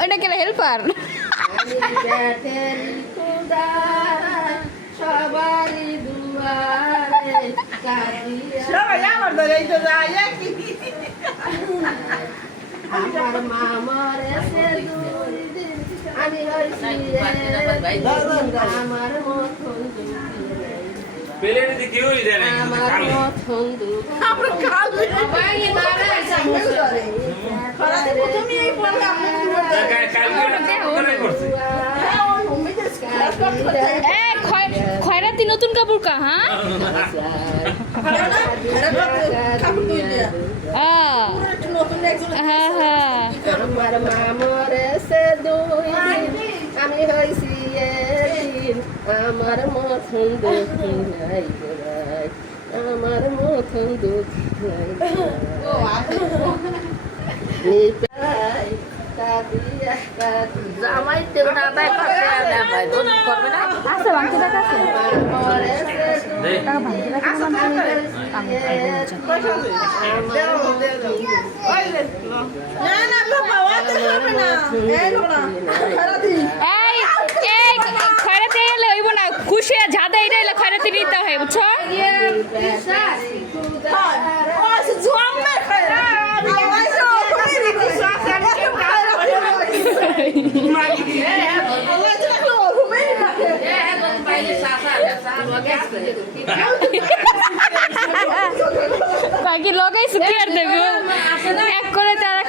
ওটা কেন হেল্পার? সবারই দুয়ারে সবাই আমার ধরেই তো যায় কি আমার মা মরেছে দুই দিন আমি হইছি আমার মতন পেলের দিকে কেউই দেয় না আমার মতন আমরা খাবে সবাই মারা আছে খরাতে প্রথমে এই পড়া করছে খয়রাতি নতুন কাপড় কা? হ্যাঁ হ্যাঁ হ্যাঁ আমার মা মরেছে দুই দিন আমি হইছি একদিন আমার মতন দুঃখী নাই গোড়াই আমার মতন দুঃখী নাই নিপাই কাঁদিয়া কাঁদিয়া জামাই তেও না বাই করবে না বাই কোন করবে না আচ্ছা বাংলা টাকা আছে মরেছে টাকা ভাঙতে রাখি না না বাবা ওতে হবে না এই না খরাতে এই এই খয়রাতি এলে হইব না, খুশি ঝাদা এটা এলে খয়রাতি নিতে হয়, বুঝছো? ও সে জম্মে খরা আওয়াজ ও কোনি দিতে সাসা কেউ খারা মাগি আওয়াজ রাখলো ঘুমে না বাকি লগাইছে কি আর দেবে এক করে তারা